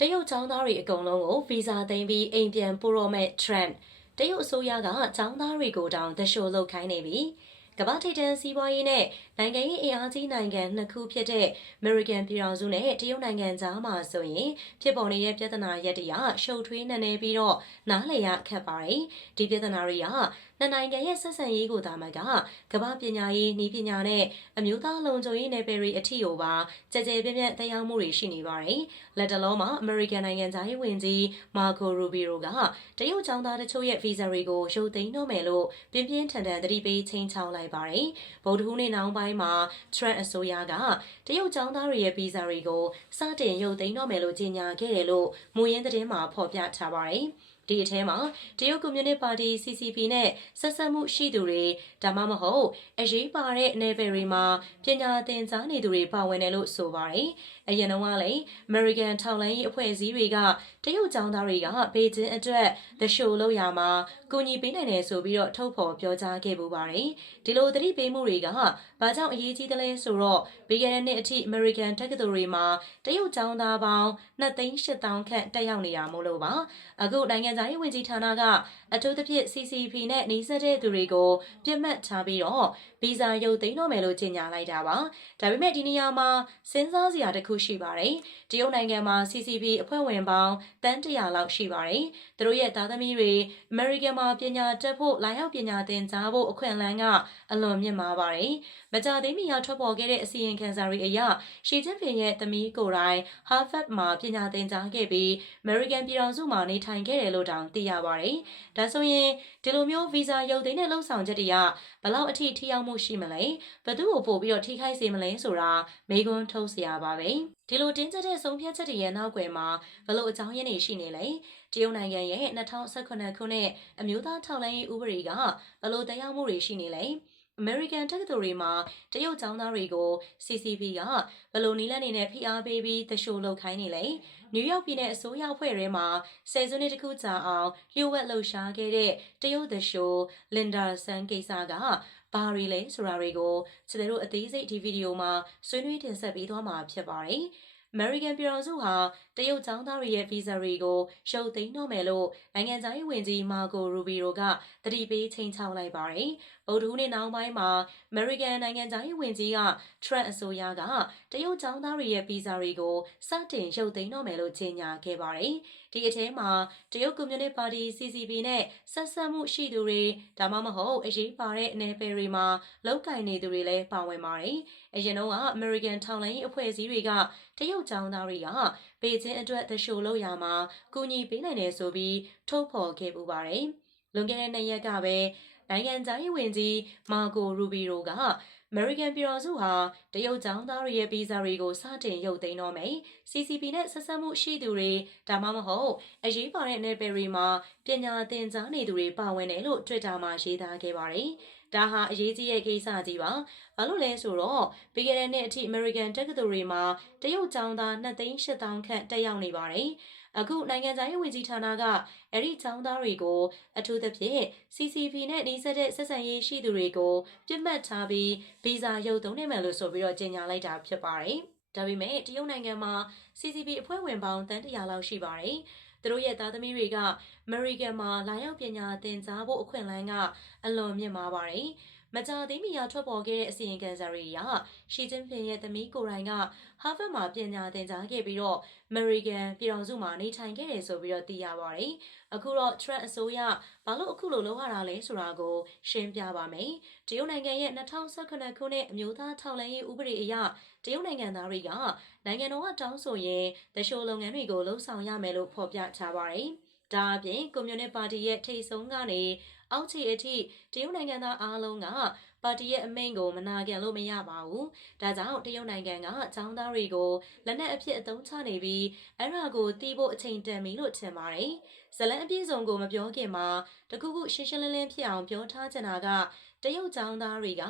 တရုတ်ចောင်းသားတွေအကုန်လုံးကိုဗီဇာသိမ်းပြီးအိမ်ပြန်ပို့တော့မဲ့ trend တရုတ်အစိုးရကចောင်းသားတွေကိုတောင်တရှို့လုပ်ခိုင်းနေပြီကမ္ဘာထိပ်တန်းစီးပွားရေးနဲ့နိုင်ငံရေးအင်အားကြီးနိုင်ငံနှစ်ခုဖြစ်တဲ့ American ပြည်ထောင်စုနဲ့တရုတ်နိုင်ငံကြားမှာဆိုရင်ဖြစ်ပေါ်နေတဲ့ပြဿနာရက်တရရှုပ်ထွေးနေနေပြီးတော့နားလည်ရခက်ပါတယ်ဒီပြဿနာတွေက နှစ်နိုင်ငံရဲ့ဆက်ဆံရေးကိုသာမကကမ္ဘာပညာရေးနည်းပညာနဲ့အမျိုးသားလုံခြုံရေးနယ်ပယ်တွေအထိကိုပါကြကြဲပြန့်ပြန့်သက်ရောက်မှုတွေရှိနေပါတယ်လက်တလုံးမှာ American နိုင်ငံသားရေးဝန်ကြီး Marco Rubio ကတရုတ်ចောင်းသားတချို့ရဲ့ဗီဇာတွေကိုရုပ်သိမ်းတော့မယ်လို့ပြင်းပြင်းထန်ထန်သတိပေးချိန်ချောင်းလိုက်ပါတယ်ဗုဒ္ဓဟူးနေ့နောက်ပိုင်းမှာ Trump အစိုးရကတရုတ်ចောင်းသားတွေရဲ့ဗီဇာတွေကိုစတင်ရုပ်သိမ်းတော့မယ်လို့ကြေညာခဲ့တယ်လို့မူရင်းသတင်းမှာဖော်ပြထားပါတယ် ဒီအထဲမှာတရုတ်ကွန်မြူနစ်ပါတီ CCP နဲ့ဆက်ဆက်မှုရှိသူတွေဒါမှမဟုတ်အရေးပါတဲ့နယ်ပယ်တွေမှာပညာသင်ကြားနေသူတွေပါဝင်တယ်လို့ဆိုပါတယ်။ အရင်တော့ကလည်း American ထောက်လိုင်းရေးအဖွဲ့အစည်းတွေကတရုတ်ကျောင်းသားတွေကဘေကျင်းအတွက် The Show လောက်ရမှာကူညီပေးနိုင်တယ်ဆိုပြီးတော့ထုတ်ဖော်ပြောကြားခဲ့ပူပါတယ်။ဒီလိုသတိပေးမှုတွေကဘာကြောင့်အရေးကြီးသလဲဆိုတော့ပြီးခဲ့တဲ့နှစ်အထိ American တက္ကသိုလ်တွေမှာတရုတ်ကျောင်းသားပေါင်း2,800ခန့်တက်ရောက်နေတာမို့လို့ပါ။အခုနိုင်ငံသားရေးဝန်ကြီးဌာနကအထူးသဖြင့် CCP နဲ့နှီးစပ်တဲ့သူတွေကိုပြစ်မှတ်ထားပြီးတော့ဗီဇာရုပ်သိမ်းတော့မယ်လို့ကြေညာလိုက်တာပါ။ဒါပေမဲ့ဒီနေရာမှာစဉ်းစားစရာတစ်ခုရှိပါတယ်။တရုတ်နိုင်ငံမှာ CCP အဖွဲ့ဝင်ပေါင်းတန်း100လောက်ရှိပါတယ်။သူတို့ရဲ့သားသမီးတွေအမေရိကန်မှာပညာတက်ဖို့လာရောက်ပညာသင်ကြားဖို့အခွင့်အလမ်းကအလွန်မြင့်မားပါတယ်။မကြာသေးမီရောက်ထွက်ပေါ်ခဲ့တဲ့အစီရင်ခံစာတွေအရရှီကျင်းပင်ရဲ့သမီးကိုယ်တိုင် Harvard မှာပညာသင်ကြားခဲ့ပြီးအမေရိကန်ပြည်ထောင်စုမှာနေထိုင်ခဲ့တယ်လို့တောင်သိရပါတယ်။ဒါဆိုရင်ဒီလိုမျိုး visa ရုပ်သိမ်းတဲ့လှုပ်ဆောင်ချက်တွေကဘလောက်အထိထိရောက်မှုရှိမလဲ။ဘသူ့ကိုပို့ပြီးတော့ထိခိုက်စေမလဲဆိုတာမေးခွန်းထုတ်စရာပါပဲ။ဒီလိုတင်းကျပ်တဲ့ဆုံးဖြတ်ချက်တွေရဲ့နောက်ွယ်မှာဘလို့အကြောင်းရင်းတွေရှိနေလဲတရုတ်နိုင်ငံရဲ့2018ခုနှစ်အမျိုးသားထောက်လှမ်းရေးဥပဒေကဘလို့တရားမှုတွေရှိနေလဲ American တက္ကသိုလ်တွေမှာတရုတ်ကျောင်းသားတွေကို CCP ကဘယ်လိုနည်းလမ်းတွေနဲ့ဖိအားပေးပြီးတရှို့လုပ်ခိုင်းနေလဲနယူးယောက်ပြည်နယ်အစိုးရအဖွဲ့ထဲမှာဆယ်စုနှစ်တခုကြာအောင်လျှို့ဝှက်လှုပ်ရှားခဲ့တဲ့တရုတ်သရှိုးလင်ဒါဆန်ကိစ္စက ဘာတွေလဲဆိုတာတွေကိုကျွန်တော်တို့အသေးစိတ်ဒီဗီဒီယိုမှာဆွေးနွေးတင်ဆက်ပေးသွားမှာဖြစ်ပါတယ်။ American ပြည်တော်စုဟာတရုတ်ចောင်းသားတွေရဲ့ဗီဇာတွေကိုရုပ်သိမ်းတော့မယ်လို့နိုင်ငံသားရေးဝန်ကြီးမာကိုရူဘီရိုကတတိပေးချိန်ချောက်လိုက်ပါတယ်။ဗုဒ္ဓဟူးနေ့နောက်ပိုင်းမှာ American နိုင်ငံသားရေးဝန်ကြီးက Trump အစိုးရကတရုတ်ចောင်းသားတွေရဲ့ဗီဇာတွေကိုစတင်ရုပ်သိမ်းတော့မယ်လို့ကြေညာခဲ့ပါတယ်။ဒီအထဲမှာတရုတ်ကွန်မြူနစ်ပါတီ CCP နဲ့ဆက်ဆက်မှုရှိသူတွေဒါမှမဟုတ်အရေးပါတဲ့နယ်ပယ်တွေမှာလောက်ကင်နေသူတွေလည်းပါဝင်ပါတယ်။အရင်တော့က American ထောင်လိုင်းအဖွဲ့အစည်းတွေကတရုတ်ကျောင်းသားတွေကပေကျင်းအတွက်သရှိုလို့ရမှာကူညီပေးနိုင်တယ်ဆိုပြီးထုတ်ဖော်ခဲ့ပူပါတယ်။လွန်ခဲ့တဲ့နှစ်ရက်ကပဲနိုင်ငံသားရေးဝန်ကြီးမာကိုရူဘီရိုက American ပြည်တော်စုဟာတရုတ်ကျောင်းသားတွေရဲ့ဗီဇာတွေကိုစတင်ရုပ်သိမ်းတော့မယ်။ CCP နဲ့ဆက်ဆက်မှုရှိသူတွေဒါမှမဟုတ်အရေးပါတဲ့နယ်ပယ်တွေမှာပညာသင်ကြားနေသူတွေပါဝင်တယ်လို့ Twitter မှာရေးသားခဲ့ပါတယ်။ ဒါဟာအရေးကြီးတဲ့ကိစ္စကြီးပါ။ဘာလို့လဲဆိုတော့ပြီးခဲ့တဲ့နှစ်အထိ American တက္ကသိုလ်တွေမှာတရုတ်ကျောင်းသား2,800ခန့်တက်ရောက်နေပါတယ်။အခုနိုင်ငံသားရေးဝန်ကြီးဌာနကအဲ့ဒီចောင်းသားတွေကိုအထူးသဖြင့် CCP နဲ့နှိစက်တဲ့ဆက်ဆံရေးရှိသူတွေကိုပြစ်မှတ်ထားပြီးဗီဇာရုပ်သုံးနေမယ်လို့ဆိုပြီးတော့ကြေညာလိုက်တာဖြစ်ပါတယ်။ဒါပေမဲ့တရုတ်နိုင်ငံမှာ CCP အဖွဲ့ဝင်ပေါင်းတန်းတရာလောက်ရှိပါတယ်။ သူတို့ရဲ့သားသမီးတွေက American မှာလာရောက်ပညာသင်ကြားဖို့အခွင့်အလမ်းကအလွန်မြင့်မားပါတယ်။ မကြာသေးမီကထွက်ပေါ်ခဲ့တဲ့အစီရင်ခံစာတွေအရရှီကျင်းဖင်ရဲ့သမီးကိုရိုင်းကဟာဗတ်မှာပညာသင်ကြားခဲ့ပြီးတော့ American ပြည်ထောင်စုမှာနေထိုင်ခဲ့တယ်ဆိုပြီးတော့သိရပါတယ်။အခုတော့ Trump အစိုးရဘာလို့အခုလိုလုပ်ရတာလဲဆိုတာကိုရှင်းပြပါမယ်။တရုတ်နိုင်ငံရဲ့2019ခုနှစ်အမျိုးသားထောက်လှမ်းရေးဥပဒေအရတရုတ်နိုင်ငံသားတွေကနိုင်ငံတော်ကတောင်းဆိုရင်တရှိုးလုပ်ငန်းတွေကိုလှုံ့ဆော်ရမယ်လို့ဖော်ပြထားပါတယ်။ဒါအပြင်ကွန်မြူနစ်ပါတီရဲ့ထိပ်ဆုံးကနေ အောက်ခြေအထိတရုတ်နိုင်ငံသားအားလုံးကပါတီရဲ့အမိန့်ကိုမနာခံလို့မရပါဘူး။ဒါကြောင့်တရုတ်နိုင်ငံကចောင်းသားတွေကိုလက်နက်အဖြစ်အသုံးချနေပြီးအဲ့ဒါကိုတီးဖို့အချိန်တန်ပြီလို့ထင်ပါတယ်။ဇလန်အပြည့်စုံကိုမပြောခင်မှာတခုခုရှင်းရှင်းလင်းလင်းဖြစ်အောင်ပြောထားချင်တာကတရုတ်ចောင်းသားတွေက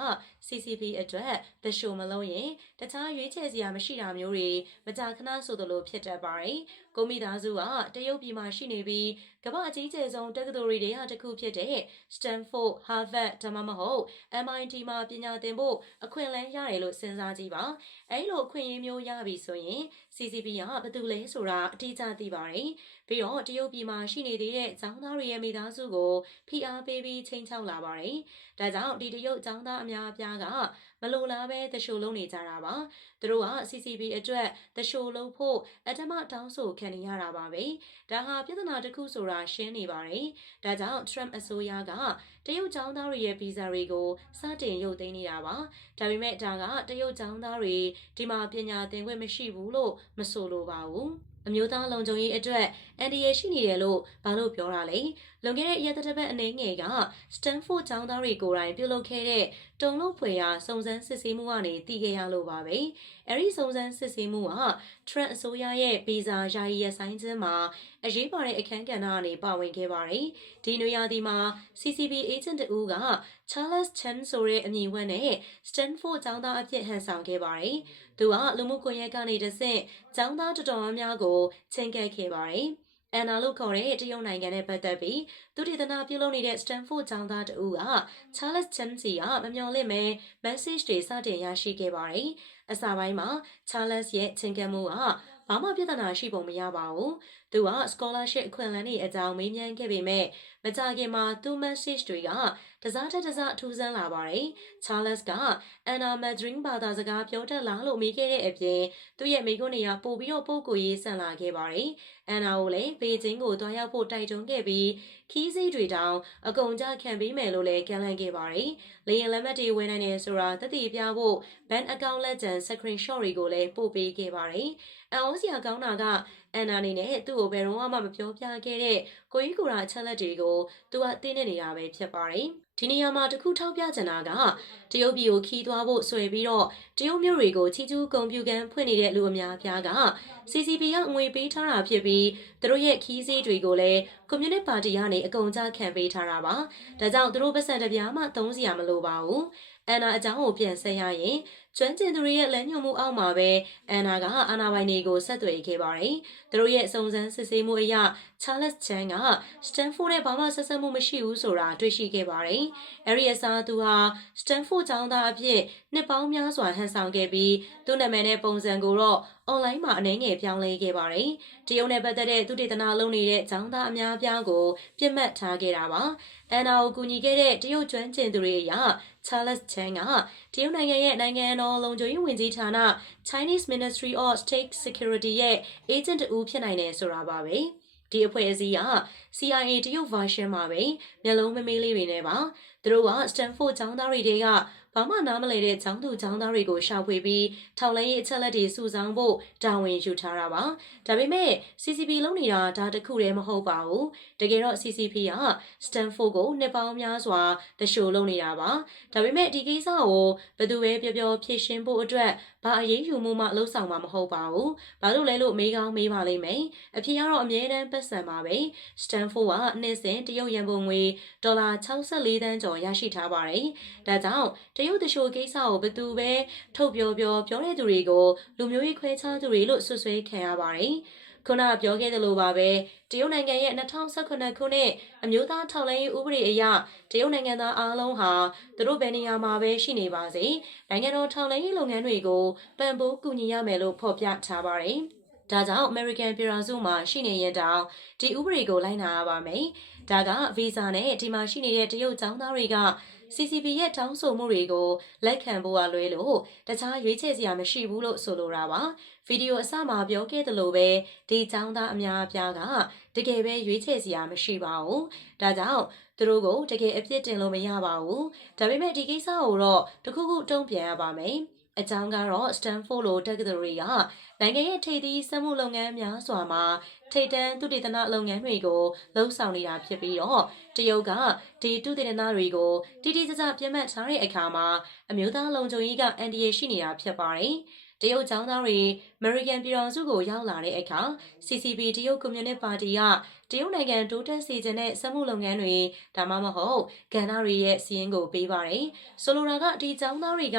CCP အတွက်တရှိုမလုံးရင်တခြားရွေးချယ်စရာမရှိတာမျိုးတွေမကြာခဏဆိုသလိုဖြစ်တတ်ပါတယ်။ ကိုမိသားစုကတရုတ်ပြည်မှာရှိနေပြီးကမ္ဘာအကြီးကျယ်ဆုံးတက္ကသိုလ်တွေထဲကတစ်ခုဖြစ်တဲ့ Stanford, Harvard ဒါမှမဟုတ် MIT မှာပညာသင်ဖို့အခွင့်အလမ်းရတယ်လို့စဉ်းစားကြည့်ပါ။အဲဒီလိုအခွင့်အရေးမျိုးရပြီဆိုရင် CCP ကဘာတူလဲဆိုတာအတိအကျသိပါတယ်။ပြီးတော့တရုတ်ပြည်မှာရှိနေသေးတဲ့ကျောင်းသားတွေရဲ့မိသားစုကိုဖိအားပေးပြီးချိန်ချောက်လာပါတယ်။ဒါကြောင့်ဒီတရုတ်ကျောင်းသားအများအပြားကမလိုလားပဲတရှိုလုံးနေကြတာပါ။သူတို့က CCP အတွက်တရှိုလုံးဖို့အထမတောင်းဆိုခံနေရတာပါပဲ။ဒါဟာပြဿနာတစ်ခုဆိုတာရှင်းနေပါတယ်။ဒါကြောင့် Trump အစိုးရကတရုတ်ကျောင်းသားတွေရဲ့ဗီဇာတွေကိုစတင်ရုပ်သိမ်းနေတာပါ။ဒါပေမဲ့ဒါကတရုတ်ကျောင်းသားတွေဒီမှာပညာသင်ခွင့်မရှိဘူးလို့မဆိုလိုပါဘူး။အမျိုးသားလုံခြုံရေးအတွက် အန်ဒီရရှိနေတယ်လို့ဘာလို့ပြောတာလဲလွန်ခဲ့တဲ့ရက်သတ္တပတ်အနေငယ်က Stanford ကျောင်းသားတွေကိုယ်တိုင်ပြုလုပ်ခဲ့တဲ့တုံလုံးဖွေရာစုံစမ်းစစ်ဆေးမှုကနေတည်ခဲ့ရလို့ပါပဲအဲဒီစုံစမ်းစစ်ဆေးမှုက Trump အစိုးရရဲ့ဗီဇာယာယီရဆိုင်ခြင်းမှာအရေးပါတဲ့အခန်းကဏ္ဍကနေပါဝင်ခဲ့ပါတယ်ဒီနွေရာသီမှာ CCP agent တူက Charles Chen ဆိုတဲ့အမည်ဝတ်နဲ့ Stanford ကျောင်းသားအဖြစ်ဟန်ဆောင်ခဲ့ပါတယ်သူကလူမှုကွန်ရက်ကနေတဆင့်ကျောင်းသားတော်တော်များများကိုချိန်ကပ်ခဲ့ပါတယ်။ အန်နာလို့ခေါ်တဲ့တရုတ်နိုင်ငံနဲ့ပတ်သက်ပြီးသူတည်တနာပြုလုပ်နေတဲ့ Stanford ကျောင်းသားတဦးက Charles Chen စီကမမျှော်လင့်မဲ message တွေစတင်ရရှိခဲ့ပါတယ်။အစပိုင်းမှာ Charles ရဲ့ချိန်ကပ်မှုကဘာမှပြဿနာရှိပုံမရပါဘူး။သူက scholarship အခွင့်အလမ်းတွေအကြောင်းမေးမြန်းခဲ့ပေမဲ့မကြခင်မှာသူ message တွေကတစားတက်တစားထူးဆန်းလာပါတယ်။ Charles က Anna Mandarin ဘာသာစကားပြောတတ်လားလို့မေးခဲ့တဲ့အပြင်သူ့ရဲ့မိခွန်းတွေကပို့ပြီးတော့ပို့ကိုရေးဆန်လာခဲ့ပါတယ်။ Anna ကိုလည်းဘေကျင်းကိုတွားရောက်ဖို့တိုက်တွန်းခဲ့ပြီးခီးစည်းတွေတောင်အကုန်ကြခံပေးမယ်လို့လည်းကမ်းလှမ်းခဲ့ပါတယ်။လေရင်လက်မှတ်တွေဝယ်နိုင်တယ်ဆိုတာတတိပြဖို့ bank account လက်ကျန် screenshot တွေကိုလည်းပို့ပေးခဲ့ပါတယ်။အအောင်စရာကောင်းတာကအန်နာအနေနဲ့သူ့ကိုဘယ်တော့မှမပြောပြခဲ့တဲ့ကိုကြီးကိုရာအချက်လက်တွေကိုသူကသိနေနေတာပဲဖြစ်ပါတယ်။ ဒီနေရာမှာတခုထောက်ပြချင်တာကတရုတ်ပြည်ကိုခီးသွားဖို့ဆွဲပြီးတော့တရုတ်မြို့တွေကိုချီကျူးဂုံပြူကန်ဖွင့်နေတဲ့လူအများအပြားက CCP ကငွေပေးထားတာဖြစ်ပြီးသူတို့ရဲ့ခီးစည်းတွေကိုလည်းကွန်မြူနစ်ပါတီကနေအကုန်ကြခံပေးထားတာပါ။ဒါကြောင့်သူတို့ပတ်စံတပြားမှသုံးစရာမလိုပါဘူး။အန်နာအကြောင်းကိုပြန်ဆက်ရရင် ကျွမ်းကျင်သူတွေရဲ့လက်ညှိုးမှုအောက်မှာပဲအန်နာကအာနာပိုင်တွေကိုဆက်သွယ်ခဲ့ပါတယ်။သူတို့ရဲ့စုံစမ်းစစ်ဆေးမှုအရ Charles Chan က Stanford နဲ့ဘာမှဆက်ဆက်မှုမရှိဘူးဆိုတာတွေ့ရှိခဲ့ပါတယ်။အဲဒီအစားသူဟာ Stanford ကျောင်းသားအဖြစ်နှစ်ပေါင်းများစွာဟန်ဆောင်ခဲ့ပြီးသူ့နာမည်နဲ့ပုံစံကိုတော့ online မှာအနေငယ်ပြောင်းလဲခဲ့ပါတယ်။တရုတ်နဲ့ပတ်သက်တဲ့သူတေသနာလုပ်နေတဲ့ကျောင်းသားအများအပြားကိုပြစ်မှတ်ထားခဲ့တာပါ။အန်နာကိုကူညီခဲ့တဲ့တရုတ်ကျွမ်းကျင်သူတွေအရ Charles Chen ကတရုတ်နိုင်ငံရဲ့နိုင်ငံတော်လုံခြုံရေးဝန်ကြီးဌာန Chinese Ministry of State Security ရဲ့ agent တူဖြစ်နိုင်တယ်ဆိုတာပါပဲ။ဒီအဖွဲ့အစည်းက CIA တရုတ် version မှာပဲမျက်လုံးမမေးလေးတွေနဲ့ပါ သူတို့က Stanford ကျောင်းသားတွေကဘာမှနားမလည်တဲ့ကျောင်းသူကျောင်းသားတွေကိုရှာဖွေပြီးထောက်လှမ်းရေးအချက်လက်တွေစုဆောင်းဖို့တာဝန်ယူထားတာပါဒါပေမဲ့ CCP လုံးနေတာဒါတခုတည်းမဟုတ်ပါဘူးတကယ်တော့ CCP က Stanford ကိုနှစ်ပေါင်းများစွာတရှိုးလုံးနေတာပါဒါပေမဲ့ဒီကိစ္စကိုဘယ်သူပဲပြောပြောဖြေရှင်းဖို့အတွက်ဘာအရေးယူမှုမှလှုံ့ဆော်မှာမဟုတ်ပါဘူးဘာလို့လဲလို့မေးကောင်းမေးပါလိမ့်မယ်အဖြစ်ကတော့အမြဲတမ်းပတ်စံပါပဲ Stanford ကနှစ်စဉ်တရုတ်ရန်ပုံငွေဒေါ်လာ64သန်းကျော်ရရှိထားပါတယ်ဒါကြောင့်တရုတ်တရှိုကိစ္စကိုဘယ်သူပဲထုတ်ပြောပြောပြောတဲ့သူတွေကိုလူမျိုးရေးခွဲခြားသူတွေလို့ဆွဆွဲခံရပါတယ်။ခုနပြောခဲ့သလိုပါပဲတရုတ်နိုင်ငံရဲ့2019ခုနှစ်အမျိုးသားထောက်လှမ်းရေးဥပဒေအရတရုတ်နိုင်ငံသားအားလုံးဟာသူတို့ဘယ်နေရာမှာပဲရှိနေပါစေနိုင်ငံတော်ထောက်လှမ်းရေးလုပ်ငန်းတွေကိုပံ့ပိုးကူညီရမယ်လို့ဖော်ပြထားပါတယ်။ဒါကြောင့် American ပြည်ထောင်စုမှာရှိနေရင်တောင်ဒီဥပဒေကိုလိုက်နာရပါမယ်။ ဒါကဗီဇာနဲ့ဒီမှာရှိနေတဲ့တရုတ်ចောင်းသားတွေက CCP ရဲ့တောင်းဆိုမှုတွေကိုလက်ခံဖို့အလွဲလို့တခြားရွေးချယ်စရာမရှိဘူးလို့ဆိုလိုတာပါဗီဒီယိုအစမှာပြောခဲ့သလိုပဲဒီចောင်းသားအများအပြားကတကယ်ပဲရွေးချယ်စရာမရှိပါဘူးဒါကြောင့်သူတို့ကိုတကယ်အပြစ်တင်လို့မရပါဘူးဒါပေမဲ့ဒီကိစ္စကိုတော့တခုခုတုံ့ပြန်ရပါမယ် အကြောင်းကတော့ Stanford လိုတက္ကသိုလ်တွေကနိုင်ငံရဲ့ထိပ်သီးစက်မှုလုပ်ငန်းများစွာမှာထိပ်တန်းသုတေသနလုပ်ငန်းတွေကိုလှုပ်ဆောင်နေတာဖြစ်ပြီးတော့တရုတ်ကဒီသုတေသနတွေကိုတိတိကျကျပြတ်မှတ်ထားတဲ့အခါမှာအမျိုးသားလုံခြုံရေးကအန်ဒီရရှိနေတာဖြစ်ပါတယ်။ တရုတ်ចောင်းသားတွေအမေရိကန်ပြည်တော်စုကိုရောက်လာတဲ့အခါ CCP တရုတ်ကွန်မြူနစ်ပါတီကတရုတ်နိုင်ငံတိုးတက်စေခြင်းနဲ့စက်မှုလုပ်ငန်းတွေဒါမှမဟုတ်ကဏ္ဍတွေရဲ့စီးရင်ကိုပေးပါတယ်။ဆိုလိုတာကဒီចောင်းသားတွေက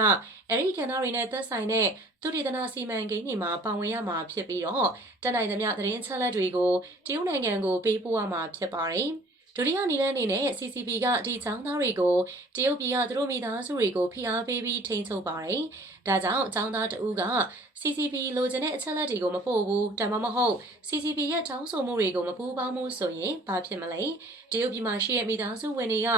အဲ့ဒီကဏ္ဍတွေနဲ့သက်ဆိုင်တဲ့သူတည်တနာစီမံကိန်းတွေမှာပါဝင်ရမှာဖြစ်ပြီးတော့တက်နိုင်သမျှသတင်းချက်လက်တွေကိုတရုတ်နိုင်ငံကိုပေးပို့ရမှာဖြစ်ပါတယ်။ ဒုတိယနည်းလမ်းအနေနဲ့ CCP ကဒီចောင်းသားတွေကိုတရုတ်ပြည်ကသူတို့မိသားစုတွေကိုဖိအားပေးပြီးထိန်းချုပ်ပါတယ်။ဒါကြောင့်ចောင်းသားတဦးက CCP လိုချင်တဲ့အချက်လက်တွေကိုမပို့ဘူးဒါမှမဟုတ် CCP ရဲ့တောင်းဆိုမှုတွေကိုမပူးပေါင်းမှုဆိုရင်ဘာဖြစ်မလဲ။တရုတ်ပြည်မှာရှိတဲ့မိသားစုဝင်တွေက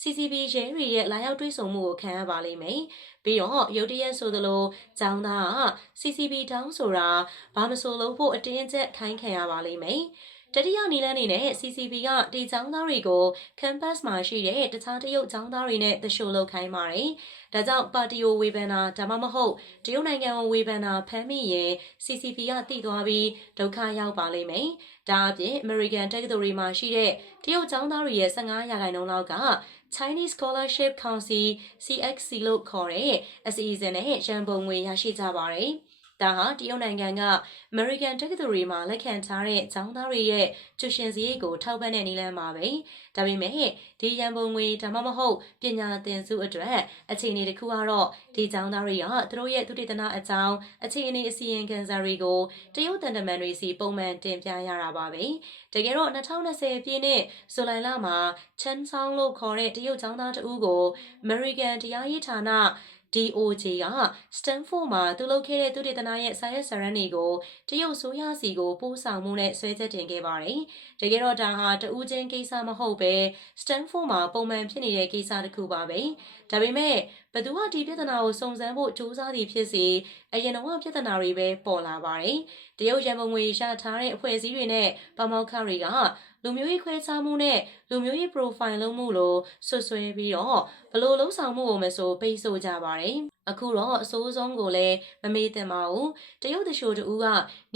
CCP ရဲတွေရဲ့လာရောက်တွေ့ဆုံမှုကိုခံရပါလိမ့်မယ်။ပြီးတော့ရုတ်တရက်ဆိုသလိုចောင်းသားက CCP တောင်းဆိုတာဘာမဆိုလို့ဖို့အတင်းအကျပ်ခိုင်းခံရပါလိမ့်မယ်။ တတိယနည်းလမ်းအနေနဲ့ CCP ကဒီကျောင်းသားတွေကို campus မှာရှိတဲ့တခြားတရုတ်ကျောင်းသားတွေနဲ့တရှို့လုပ်ခိုင်းပါတယ်။ဒါကြောင့်ပါတီယိုဝေဖန်တာဒါမှမဟုတ်တရုတ်နိုင်ငံကိုဝေဖန်တာဖမ်းမိရင် CCP ကတိသွားပြီးဒုက္ခရောက်ပါလိမ့်မယ်။ဒါအပြင် American တက္ကသိုလ်တွေမှာရှိတဲ့တရုတ်ကျောင်းသားတွေရဲ့15ရာခိုင်နှုန်းလောက်က Chinese Scholarship Council CXC လို့ခေါ်တဲ့အစီအစဉ်နဲ့ရန်ပုံငွေရရှိကြပါတယ်။ ဒါဟာတရုတ်နိုင်ငံက American တက္ကသိုလ်တွေမှာလက်ခံထားတဲ့ကျောင်းသားတွေရဲ့ကျူရှင်စရိတ်ကိုထောက်ပံ့တဲ့နည်းလမ်းပါပဲ။ဒါပေမဲ့ဒီရန်ပုံငွေဒါမှမဟုတ်ပညာသင်စုအတွက်အခြေအနေတစ်ခုကတော့ဒီကျောင်းသားတွေကသူတို့ရဲ့သူတေသနာအကြောင်းအခြေအနေအစီရင်ခံစာတွေကိုတရုတ်တန်တမန်တွေစီပုံမှန်တင်ပြရတာပါပဲ။တကယ်တော့2020ပြည့်နှစ်ဇူလိုင်လမှာချန်ဆောင်လို့ခေါ်တဲ့တရုတ်ကျောင်းသားတဦးကို American တရားရေးဌာန DOJ က Stanford မှာသူလုပ်ခဲ့တဲ့သူတေသနာရဲ့စာရွက်စာတမ်းတွေကိုတရုတ်ဆိုရစီကိုပို့ဆောင်မှုနဲ့ဆွဲချက်တင်ခဲ့ပါတယ်။တကယ်တော့ဒါဟာတဦးချင်းကိစ္စမဟုတ်ပဲ Stanford မှာပုံမှန်ဖြစ်နေတဲ့ကိစ္စတစ်ခုပါပဲ။ဒါပေမဲ့ဘသူကဒီပြဿနာကိုစုံစမ်းဖို့စူးစမ်းသည်ဖြစ်စေအရင်တော့ပြဿနာတွေပဲပေါ်လာပါတယ်။တရုတ်ရန်ပုံငွေရထားတဲ့အဖွဲ့အစည်းတွေနဲ့ပမောက္ခတွေက လူမျိုးရေးခွဲခြားမှုနဲ့လူမျိုးရေး profile လုံးမှုလို့ဆွဆွဲပြီးတော့ဘလို့လုံးဆောင်မှုကိုမဆိုပိတ်ဆို့ကြပါတယ်။အခုတော့အစိုးဆုံးကိုလည်းမမေ့သင့်ပါဘူး။တရုတ်တရှိုတူက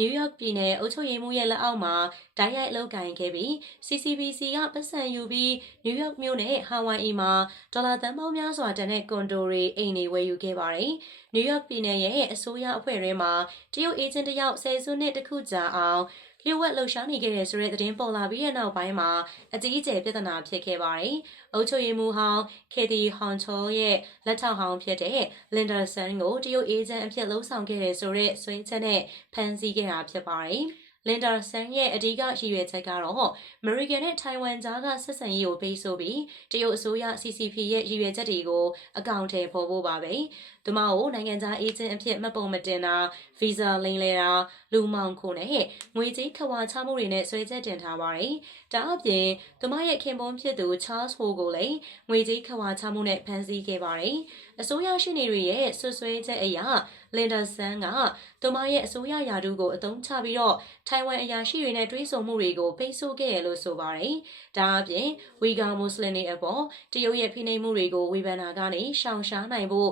နယူးယောက်ပြည်နယ်အုပ်ချုပ်ရေးမှူးရဲ့လက်အောက်မှာဓာတ်ရိုက်အလုပ်ကင်ခဲ့ပြီး CCBC ကပတ်စံယူပြီးနယူးယောက်မြို့နဲ့ဟာဝိုင်အီမှာဒေါ်လာသန်းပေါင်းများစွာတန်တဲ့ကွန်ဒိုတွေအိမ်တွေဝယ်ယူခဲ့ပါတယ်။နယူးယောက်ပြည်နယ်ရဲ့အစိုးရအဖွဲ့ထဲမှာတရုတ်အေဂျင့်တယောက်ဆယ်စုနှစ်တခုကြာအောင်လျှို့ဝှက်လှုပ်ရှားနေခဲ့တဲ့ဆိုတဲ့သတင်းပေါ်လာပြီးတဲ့နောက်ပိုင်းမှာအကြီးအကျယ်ပြဿနာဖြစ်ခဲ့ပါတယ်။အုပ်ချုပ်ရေးမှူးဟောင်းခေတီဟွန်ချောရဲ့လက်ထောက်ဟောင်းဖြစ်တဲ့လင်ဒါဆန်ကိုတရုတ်အေဂျင့်အဖြစ်လှုပ်ဆောင်ခဲ့တဲ့ဆိုတဲ့ဆွေးချက်နဲ့ဖမ်းဆီးခဲ့တာဖြစ်ပါတယ်။လင်ဒါဆန်ရဲ့အဓိကရည်ရွယ်ချက်ကတော့အမေရိကန်နဲ့ထိုင်ဝမ်ကြားကဆက်ဆံရေးကိုပိတ်ဆို့ပြီးတရုတ်အစိုးရ CCP ရဲ့ရည်ရွယ်ချက်တွေကိုအကောင့်ထဲပေါ်ဖို့ပါပဲ။သူမကိုနိုင်ငံခြားအေဂျင့်အဖြစ်မှတ်ပုံမတင်တာဗီဇာလိမ်လည်တာလူမောင်ခိုနဲ့ငွေကြေးခဝါချမှုတွေနဲ့ဆွဲချက်တင်ထားပါတယ်။ဒါအပြင်သူမရဲ့ခင်ပွန်းဖြစ်သူ Charles Ho ကိုလည်းငွေကြေးခဝါချမှုနဲ့ဖမ်းဆီးခဲ့ပါတယ်။အစိုးရရှိနေတွေရဲ့ဆွဆွဲချက်အရလင်ဒါဆန်ကသူမရဲ့အစိုးရယာတုကိုအသုံးချပြီးတော့ထိုင်ဝမ်အရာရှိတွေနဲ့တွဲဆုံမှုတွေကိုပိတ်ဆို့ခဲ့ရလို့ဆိုပါတယ်။ဒါအပြင်ဝီဂါမွတ်စလင်တွေအပေါ်တရုတ်ရဲ့ဖိနှိပ်မှုတွေကိုဝေဖန်တာကနေရှောင်ရှားနိုင်ဖို့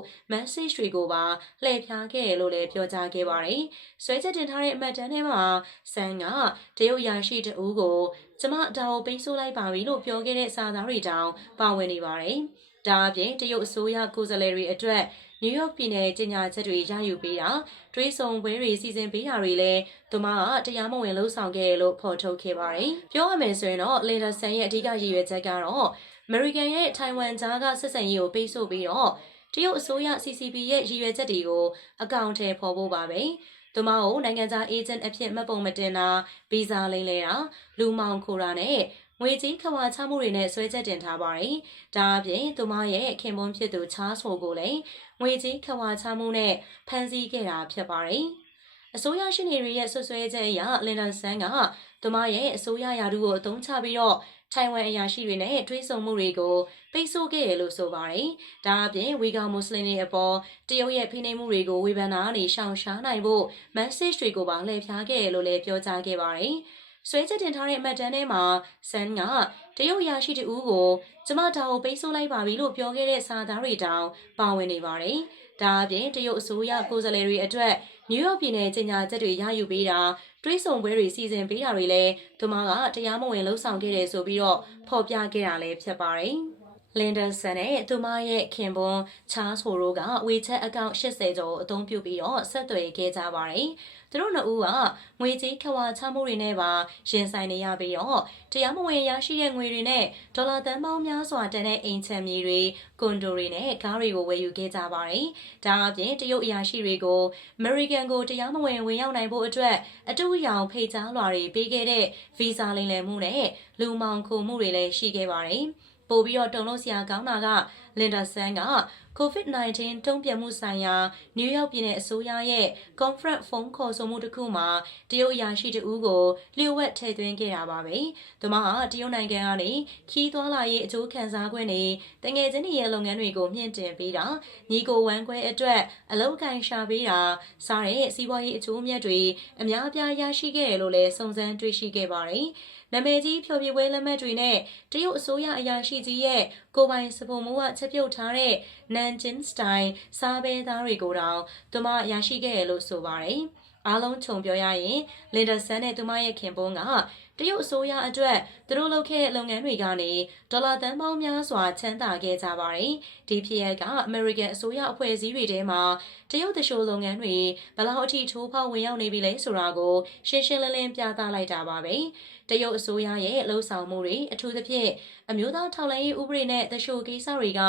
message တွေကိုပါလှည့်ဖြားခဲ့ရလို့လည်းပြောကြားခဲ့ပါတယ်။ဆွဲချက်တင်ထားတဲ့အမှတ်တမ်းထဲမှာဆန်ကတရုတ်ရာရှိတဦးကိုကျမဒါကိုပိတ်ဆို့လိုက်ပါပြီလို့ပြောခဲ့တဲ့စာသားတွေတောင်ပါဝင်နေပါတယ်။ဒါအပြင်တရုတ်အစိုးရကိုယ်စားလှယ်တွေအတွက်နယူးယောက်ပြည်နယ်ကြီးညာချက်တွေရယူပေးတာတွေးဆုံပွဲတွေစီစဉ်ပေးတာတွေလည်းသူမကတရားမဝင်လှုပ်ဆောင်ခဲ့လို့ဖော်ထုတ်ခဲ့ပါတယ်။ပြောရမယ်ဆိုရင်တော့လင်ဒါဆန်ရဲ့အဓိကရည်ရွယ်ချက်ကတော့အမေရိကန်ရဲ့ထိုင်ဝမ်ကြားကဆက်ဆံရေးကိုပိတ်ဆို့ပြီးတော့ တရုတ်အစိုးရ CCP ရဲ့ရည်ရွယ်ချက်တွေကိုအကောင့်ထဲပေါ်ဖို့ပါပဲ။သူမကိုနိုင်ငံခြားအေဂျင့်အဖြစ်မှတ်ပုံမတင်တာဗီဇာလိမ်လဲတာလူမောင်ခိုတာနဲ့ငွေကြီးခဝါချမှုတွေနဲ့ဆွဲချက်တင်ထားပါတယ်။ဒါအပြင်သူမရဲ့ခင်ပွန်းဖြစ်သူချားဆိုကိုလည်းငွေကြီးခဝါချမှုနဲ့ဖမ်းဆီးခဲ့တာဖြစ်ပါတယ်။အစိုးရရှိနေတွေရဲ့ဆွဆွဲချက်အရလင်ဒန်ဆန်ကသူမရဲ့အစိုးရယာတုကိုအသုံးချပြီးတော့ ထိုင်ဝမ်အရာရှိတွေနဲ့တွေးဆုံမှုတွေကိုပိတ်ဆို့ခဲ့ရလို့ဆိုပါတယ်။ဒါအပြင်ဝီဂါမွတ်စလင်တွေအပေါ်တရုတ်ရဲ့ဖိနှိပ်မှုတွေကိုဝေဖန်တာကနေရှောင်ရှားနိုင်ဖို့ message တွေကိုပါလှည့်ဖြားခဲ့ရလို့လည်းပြောကြားခဲ့ပါတယ်။ဆွဲချက်တင်ထားတဲ့အမတ်တန်းထဲမှာဆန်ကတရုတ်ရာရှိတူကိုကျမတောင်ပိတ်ဆို့လိုက်ပါပြီလို့ပြောခဲ့တဲ့စာသားတွေတောင်ပါဝင်နေပါတယ်။ဒါအပြင်တရုတ်အစိုးရကိုယ်စားလှယ်တွေအတွက် နယူးယောက်ပြည်နယ်ကြီးညာချက်တွေရယူပေးတာတွေးဆုံပွဲတွေစီစဉ်ပေးတာတွေလည်းသူမကတရားမဝင်လှုပ်ဆောင်ခဲ့တယ်ဆိုပြီးတော့ဖော်ပြခဲ့တာလည်းဖြစ်ပါတယ်။လင်ဒါဆန်နဲ့သူမရဲ့ခင်ပွန်းချားဆိုတို့က WeChat အကောင့်80ကျော်အသုံးပြုပြီးတော့ဆက်သွယ်ခဲ့ကြပါတယ်။ သူတို့နှစ်ဦးကငွေကြေးခဝါချမှုတွေနဲ့ပါရင်ဆိုင်နေရပြီးတော့တရားမဝင်ရရှိတဲ့ငွေတွေနဲ့ဒေါ်လာသန်းပေါင်းများစွာတန်တဲ့အိမ်ချမ်းမြေတွေ၊ကွန်ဒိုတွေနဲ့ကားတွေကိုဝယ်ယူခဲ့ကြပါတယ်။ဒါအပြင်တရုတ်အရာရှိတွေကို American ကိုတရားမဝင်ဝင်ရောက်နိုင်ဖို့အတွက်အတူအယောင်ဖိတ်ကြားလွှာတွေပေးခဲ့တဲ့ဗီဇာလိမ်လည်မှုနဲ့လူမှောင်ခိုမှုတွေလည်းရှိခဲ့ပါတယ်။ ပို့ပြီးတော့တုံလို့ဆရာကောင်းတာကလင်ဒါဆန်က COVID-19 တုံ့ပြန်မှုဆိုင်ရာနယူးယောက်ပြည်နယ်အစိုးရရဲ့ conference ဖုန်းခေါ်ဆိုမှုတစ်ခုမှာတရုတ်အရာရှိတဦးကိုလျှို့ဝှက်ထည့်သွင်းခဲ့တာပါပဲ။သူမဟာတရုတ်နိုင်ငံကနေခီးသွွာလာရေးအကျိုးခံစား권တွေတငယ်ချင်းတွေရဲ့လုပ်ငန်းတွေကိုမြင့်တင်ပေးတာညီကိုဝမ်းခွဲအတွက်အလောက်ကန်ရှာပေးတာစားတဲ့စီးပွားရေးအကျိုးမြတ်တွေအများအပြားရရှိခဲ့တယ်လို့လည်းစုံစမ်းတွေ့ရှိခဲ့ပါတယ်။ နာမည်ကြီးဖျော်ဖြေပွဲလက်မှတ်တွေနဲ့တရုတ်အစိုးရအရာရှိကြီးရဲ့ကိုပိုင်စပုံမိုးကချက်ပြုတ်ထားတဲ့နန်ဂျင်းစတိုင်စားပဲသားတွေကိုတောင်သူမရရှိခဲ့ရလို့ဆိုပါတယ်။အားလုံးခြုံပြောရရင်လင်ဒါဆန်နဲ့သူမရဲ့ခင်ပွန်းက တရုတ်အစိုးရအတွက်သူတို့လုပ်ခဲ့တဲ့လုပ်ငန်းတွေကနေဒေါ်လာသန်းပေါင်းများစွာချမ်းသာခဲ့ကြပါတယ်။ဒီဖြစ်ရပ်ကအမေရိကန်အစိုးရအဖွဲ့အစည်းတွေထဲမှာတရုတ်တရှိုးလုပ်ငန်းတွေဘယ်လောက်အထိထိုးဖောက်ဝင်ရောက်နေပြီလဲဆိုတာကိုရှင်းရှင်းလင်းလင်းပြသလိုက်တာပါပဲ။တရုတ်အစိုးရရဲ့လှုံ့ဆော်မှုတွေအထူးသဖြင့်အမျိုးသားထောက်လှမ်းရေးဥပဒေနဲ့တရှိုကိစ္စတွေက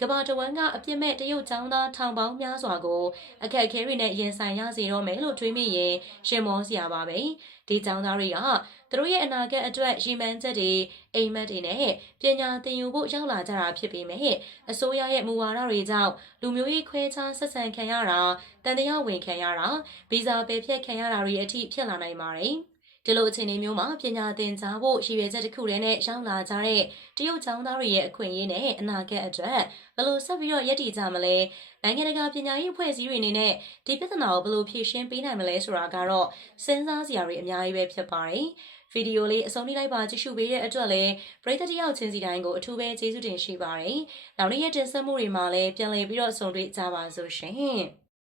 ကမ္ဘာတဝန်းကအပြစ်မဲ့တရုတ်ចောင်းသားထောင်ပေါင်းများစွာကိုအခက်အခဲတွေနဲ့ရင်ဆိုင်ရစေတော့မယ်လို့တွေးမိရင်ရှင်မောစရာပါပဲဒီចောင်းသားတွေက သူတို့ရဲ့အနာဂတ်အတွက်ရည်မှန်းချက်တွေအိမ်မက်တွေနဲ့ပညာသင်ယူဖို့ရောက်လာကြတာဖြစ်ပေမဲ့အစိုးရရဲ့မူဝါဒတွေကြောင့်လူမျိုးရေးခွဲခြားဆက်ဆံခံရတာတန်တရားဝင်ခံရတာဗီဇာပယ်ဖျက်ခံရတာတွေအထိဖြစ်လာနိုင်ပါတယ်။ဒီလိုအခြေအနေမျိုးမှာပညာသင်ကြားဖို့ရည်ရွယ်ချက်တစ်ခုတည်းနဲ့ရောက်လာကြတဲ့တရုတ်ကျောင်းသားတွေရဲ့အခွင့်အရေးနဲ့အနာဂတ်အတွက်ဘယ်လိုဆက်ပြီးတော့ရည်တည်ကြမလဲနိုင်ငံတကာပညာရေးအဖွဲ့အစည်းတွေအနေနဲ့ဒီပြဿနာကိုဘယ်လိုဖြေရှင်းပေးနိုင်မလဲဆိုတာကတော့စဉ်းစားစရာတွေအများကြီးပဲဖြစ်ပါတယ် ဗီဒီယိုလေးအဆုံးထိလိုက်ပါကြည့်ရှုပေးတဲ့အတွက်လည်းပရိသတ်တယောက်ချင်းစီတိုင်းကိုအထူးပဲကျေးဇူးတင်ရှိပါတယ်။နောက်နေ့ရက်တင်ဆက်မှုတွေမှာလည်းပြန်လည်ပြီးတော့ဆုံတွေ့ကြပါစို့ရှင်။